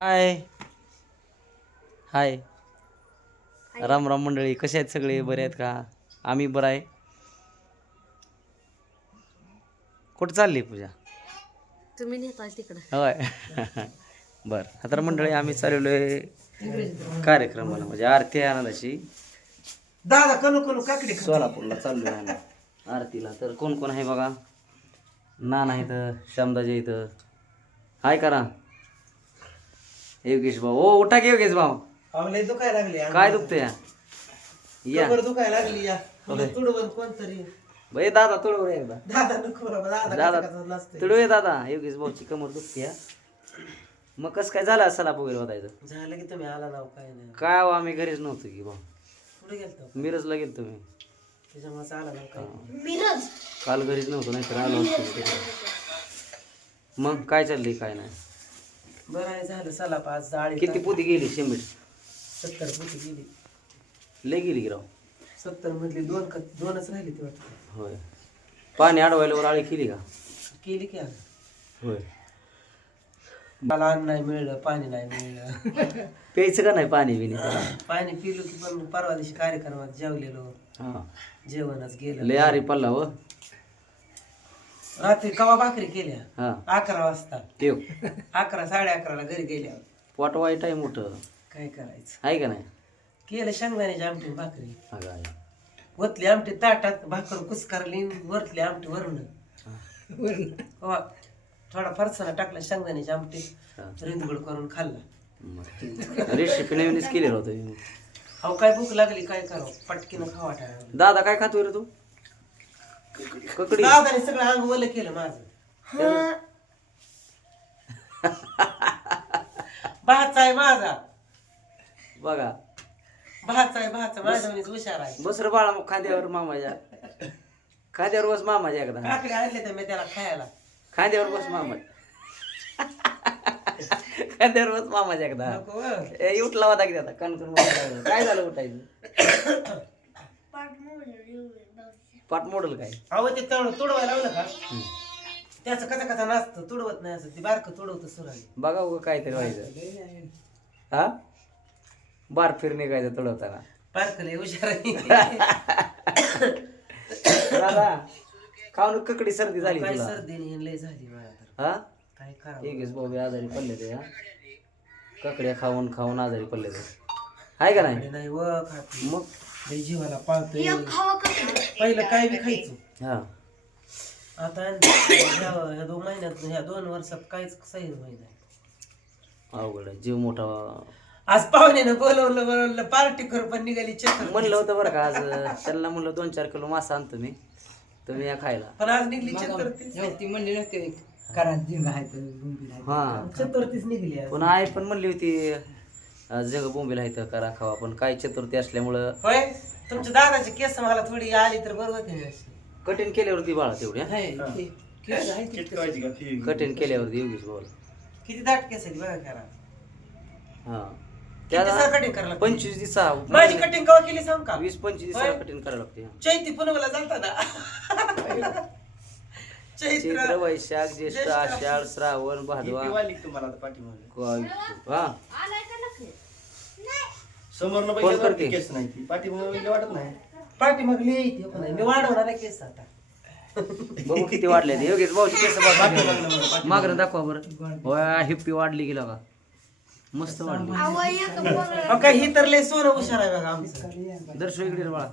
हाय हाय राम राम मंडळी, कसे आहेत सगळे? बरे आहेत का? आम्ही बरं आहे. कुठं चालली पूजा? तुम्ही नेता तिकडं. होय. बरं, तर मंडळी आम्ही चाललेलो आहे कार्यक्रमाला, म्हणजे आरती आहे आनंदाची. दादा कनु कनु काकडी सोलापूरला चाललोय आम्ही आरतीला. तर कोण कोण आहे बघा. नाना इथं, श्यामदाजी इथं. हाय करा योगेश भाऊ. ओ उठा की योगेश भाऊ. आवले दुखायला लागली काय दुखतंय या? कबर दुखायला लागली या तुडवर कोणतरी बाई दादा तुडव रे एकदा. दादा नको बाबा दादा दादा नसते तुडवे दादा. योगेश भाऊची कमर दुखते या. मग कसं काय झालं सलाप वगैरे होतायचं? झालं की तुम्ही आला नाव काय नाही काय हो, आम्ही घरीच नव्हतो की भाऊ. कुठे गेलतो मिरजला गेलो तुम्ही. त्याच्यामुळे आला नाव काय मिरज काल घरीच नव्हतो, नाही तर आलो असतो तिकडे. मग काय चाललंय काय नाही? बरं आहे झालं चला पाच जाळी किती पोती गेली सिमेंट? 70 पोती गेली. लय गेली की राव. 70 मधली दोनच राहिली ती वाटत. होय. पाणी अडवायला आळी केली का? केली की आता. होय. मला अन्न नाही मिळलं, पाणी नाही मिळलं. प्यायचं का नाही पाणी बिनी? पाणी पिलो की पण परवा दिवशी कार्यक्रमात जेवलेलो, हा जेवणच गेलं. लय आरी पल्ला हो. रात्री कवा भाकरी केल्या हा 11 वाजता. ठेव. 11 11:30 घरी गेल्या. पोट वाईट आहे मोठं, काय करायचं? आहे का नाही? केलं शेंगदाण्याची आमटी भाकरी, अगं आहे. वतली आमटी ताटात, भाकर कुसकारली, वरतली आमटी वरण. हो, थोडा फरसाणा टाकला शेंगदाण्याची आमटी, रिंदगड करून खाल्ला. रेसिपी नवीनच केली होतं. अहो काय भूक लागली, काय करावं, पटकीनं खावा टाळा. दादा काय खातोय रे तू? ककडी. दादाने सगळं अंग ओलं केलं माझं. भाचा आहे माझा, बघा भाचा आहे भाचा माझा, हुशार आहे. बस रे बाळा, मग खांद्यावर मामाच्या. खांद्यावर बस मामाच्या एकदा. काकडे आणले तर मी त्याला खायला. खांद्यावर बस मामा. खांद्यावर बस मामाच्या एकदा. नको उठला होता की आता कणकण काय झालं उठायचं? पाठ मोडल काय? अहो ते तुडवायला लावलं का त्याचं कसा कसा नाचतं, तुडवत नाही असं, ती बारकं तुडवतं सुराने. बघा उगं काहीतरी व्हायचं. हा बार फिर निघायचं तुडवताना. बारकं लय हुशार आहे. दादा खाऊन ककडी सर्दी झाली काय तुला? सर्दी आणि लय झाली मला तर. हा काय करावं? योगेश भाऊ बी आजारी पडले ते. हा ककड्या खाऊन खाऊन आजारी पडले ते, आहे का नाही? नाही व खात मग लय जीवाला पाळतोय. पहिलं काय बी खायचं, हा आता ह्या 2 महिन्यात, ह्या 2 वर्षात काहीच सही नाही. अवघड आहे. जीव मोठा. आज पाहुण्यानं बोलवलं पार्टी करू, पण निघाली चक्कर. म्हणलं होतं बरं का, आज त्यांना म्हणलं 2-4 किलो मासा आणतो मी, तुम्ही या खायला. पण आज निघली चतुर्थीच. हा चतुर्थीच निघली आज. पण आई पण म्हणली होती जग बोंबीला इथं करा खावा, पण काय चतुर्थी असल्यामुळं होय, तुमच्या दादाची केस मला थोडी आली तर बरोबर होती. कठीण केल्यावरती बाळा तेवढ्या. कठीण केल्यावरती योगेश भाऊ. किती दाट केस आहे बघा करा. हा त्याला कटिंग करायला 25 दिवसा माझी कटिंग कवा केली सांग का? 20-25 दिवसाला कठीण करायला लागते. चैती पुनवला जाताना. चैत्र वैशाख ज्येष्ठ आषाढ श्रावण भादवा. हा फोन करते. पाठी मग लिहिते पण मी वाढवणार आहे केस आता. बघू किती वाढले ते. योगेश भाऊची केस बघा मागणं दाखवा बरं. होय हिप्पी वाढली गेला का? मस्त वाढली. काय ही तर लय सोनं हुशार आहे बघा आमचं. दर्शो इकडे रे बाळा,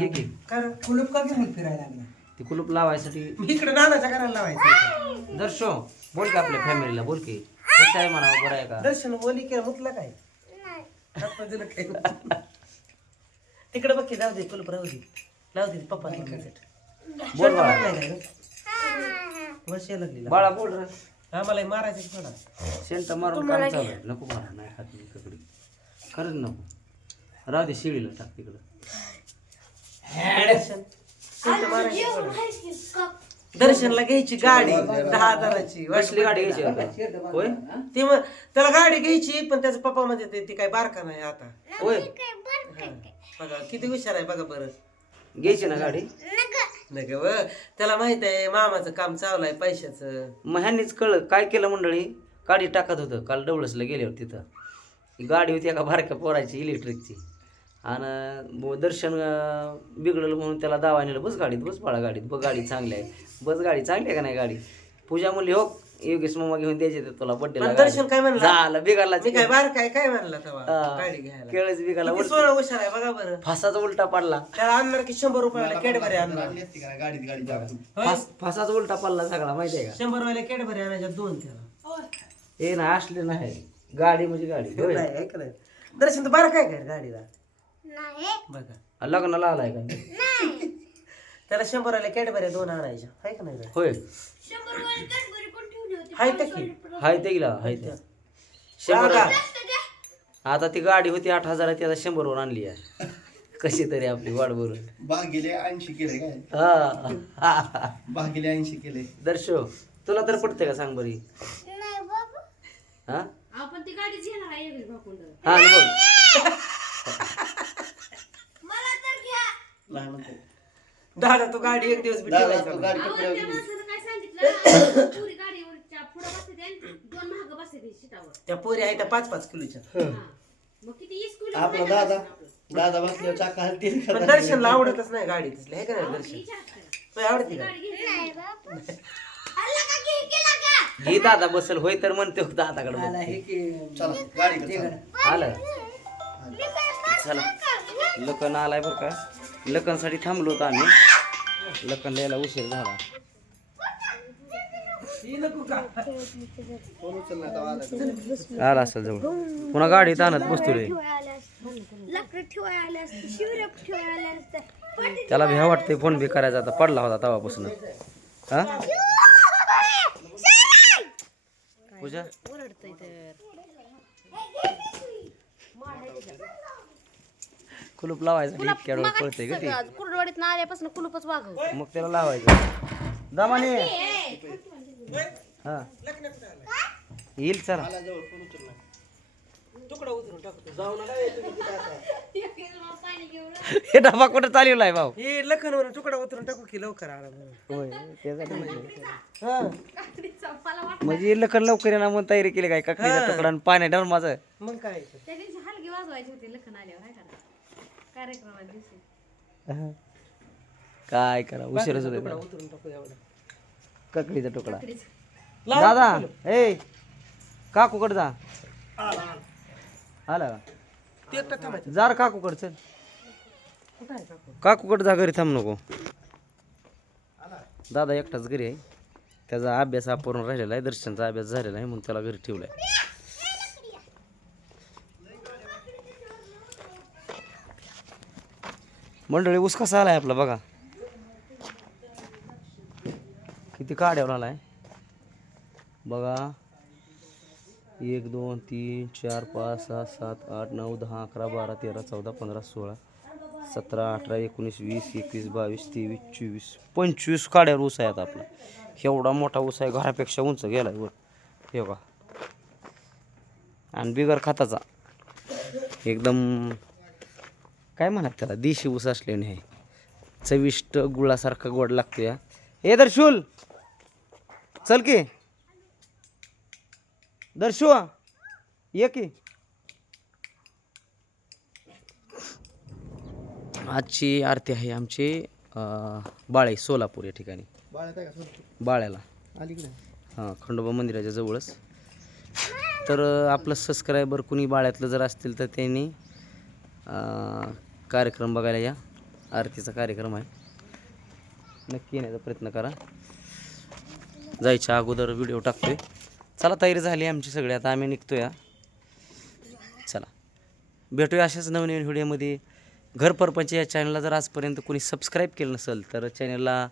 ये की. कारण कुलूप का घेऊन फिरायला लागला? ती कुलूप लावायसाठी इकडे नानाच्या घराला लावायचं. दर्शो बोल की आपल्या फॅमिलीला, बोल की कसं आहे म्हणावं, बरं आहे का? दर्शन बोली केलं मुतलं काय हातपाय दिलं काय? तिकडे बघ की, जाऊ दे कुलूप राहू दे, लावू दे पप्पा. बोल बाळा. वर्ष लागली बाळा बोल रे. आम्हाला मारायचं थोडा. शेंट मारून काम चालू आहे. नको मारा, नाही खात मी ककडी. खरंच नको, राहू दे शिळीला टाक तिकडं. दर्शनला घ्यायची गाडी 10,000ची. कसली गाडी घ्यायची आता? होय ती मग त्याला गाडी घ्यायची, पण त्याचा पप्पा म्हणजे ती काय बारका नाही आता. होय बघा किती हुशार आहे बघा बरं. घ्यायची ना गाडी. नाही व त्याला माहित आहे मामाचं काम चालू आहे पैशाचं. मग ह्यांनीच कळ काय केलं मंडळी, काढी टाकत होतं काल डवळसला गेल्यावर तिथं गाडी होती एका बारक्या पोराची इलेक्ट्रिकची आणि दर्शन बिघडलं म्हणून त्याला दावा नेलं बस गाडीत बस बाळा गाडीत बघ गाडी चांगली आहे बस गाडी चांगली आहे का नाही गाडी पूजा म्हणली हो योगेश मामा घेऊन द्यायचे तुला बड्डेला दर्शन काय म्हणलं झालं बिघडला मी काय बार काय म्हणला तेव्हा गाडी घ्यायला केळच बिघडला किती सोनं हुशार आहे बघा बरं फासाचा उलटा पडला त्याला आणणार की 100 रुपयाला कॅडबरी आणणार फासाचा उलटा पडला सगळा माहिती आहे का 100 वाला कॅडबरी आणायच्या 2 त्याला हे ना असले नाही गाडी म्हणजे गाडी होय. नाही ऐक नाही दर्शन तर बारा काय काय गाडीला बघा लग्नाला आलाय का त्याला 100 वाला कॅडबरी 2 आणायच्या आहे का नाही होय हाय ते की हाय ते गेला हाय त्या 100 आता ती गाडी होती 8,000 ती आता 100 वर आणली आहे कशी तरी आपली वाट भरून भागिले 80 केले काय हा भागिले 80 केले दर्शो तुला तर पडते का सांग बरी हा आपण ती गाडीच घेणार आहे योगेश भाकुंड. हा आणि बघ लहान होते. दादा तू गाडी एक दिवस बी दादा ठेवायचा तू नाही. गाडी अहो, कपड्यावर त्या गेली. माणसानं काय सांगितलं पुरी गाडीवरच्या पुढं बसते आणि 2 महाग बसते सीटावर. त्या पोरी आहे त्या 5-5 किलोच्या हा. मग किती 20 किलो आपला दादा बसल्यावर चाका हलते पण दर्शनला आवडतच नाही गाडी तसली आहे का नाही दर्शन तुला आवडते का ही दादा बसल होय तर म्हणते हो दादाकडे बघ. चला गाडी आलं चला लखन आलाय बरं का लखनसाठी थांबलो होतो आम्ही लखन यायला उशीर झाला आला असेल जवळ पुन्हा गाडीत आणत बसतो रे त्याला भ्या वाटते फोन बी करायचा आता पडला होता तेव्हापासून हा पूजा ओरडतंय तर कुलूप लावायचं इतक्या डोळ पळते ग ते कुरडवाडीत ना आल्यापासून कुलूपच वागव. मग त्याला लावायचं दमाने हा येईल चला तुकडा उतरून टाकतो जाऊ नका हे तुम्ही तिथं आता. हे डबा कुठं चालवलाय भाऊ हे लखनवर तुकडा उतरून टाकू की लवकर आला म्हणून. होय त्यासाठी हा म्हणजे लखन लवकर येणार म्हणून तयारी केली काय काकडीचा तुकडा आणि पाण्या डर माझं मग काय त्या दिवशी हलगी वाजवायची होती लखन आल्यावर आहे का कार्यक्रमात दिवशी काय करा उशीरच होते तुकडा उतरून टाकू एवढा काकडीचा तुकडा दादा ए काकूकड जा आला का ते एकटा थांबायचं जार काकूकड चल कुठं आहे काकू काकूकड जा घरी थांब नको दादा एकटाच घरी आहे त्याचा अभ्यास अपूर्ण राहिलेला आहे दर्शनचा अभ्यास झालेला आहे म्हणून त्याला घरी ठेवलाय मंडळी ऊस कसा आलाय आपला बघा किती काढ्यावर आलाय बघा 1 2 3 4 5 6 7 8 9 10 11 12 13 14 15 16 17 18 19 20 21 22 23 24 25 काड्यावर ऊस आहे आता आपला एवढा मोठा ऊस आहे घरापेक्षा उंच गेलाय वर हे बघा आणि बिगर खताचा एकदम काय म्हणत त्याला देशी ऊस असल्याने आहे चविष्ट गुळासारखा गोड लागतो या ए दर्शुल चल की दर्शु ये की आजची आरती आहे आमची बाळे सोलापूर या ठिकाणी बाळ्याला हां खंडोबा मंदिराच्या जवळच तर आपलं सबस्क्रायबर कुणी बाळ्यातलं जर असतील तर त्यांनी कार्यक्रम बघायला या आरतीचा कार्यक्रम आहे नक्की येण्याचा प्रयत्न करा जायच्या अगोदर व्हिडिओ टाकतोय चला तयारी झाली आमची सगळी आता आम्ही निघतो या चला भेटूया अशाच नवीन व्हिडिओमध्ये घर परपंच या चॅनलला जर आजपर्यंत कोणी सबस्क्राईब केलं नसेल तर चॅनलला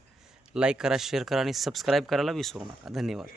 लाईक करा शेअर करा आणि सबस्क्राईब करायला विसरू नका धन्यवाद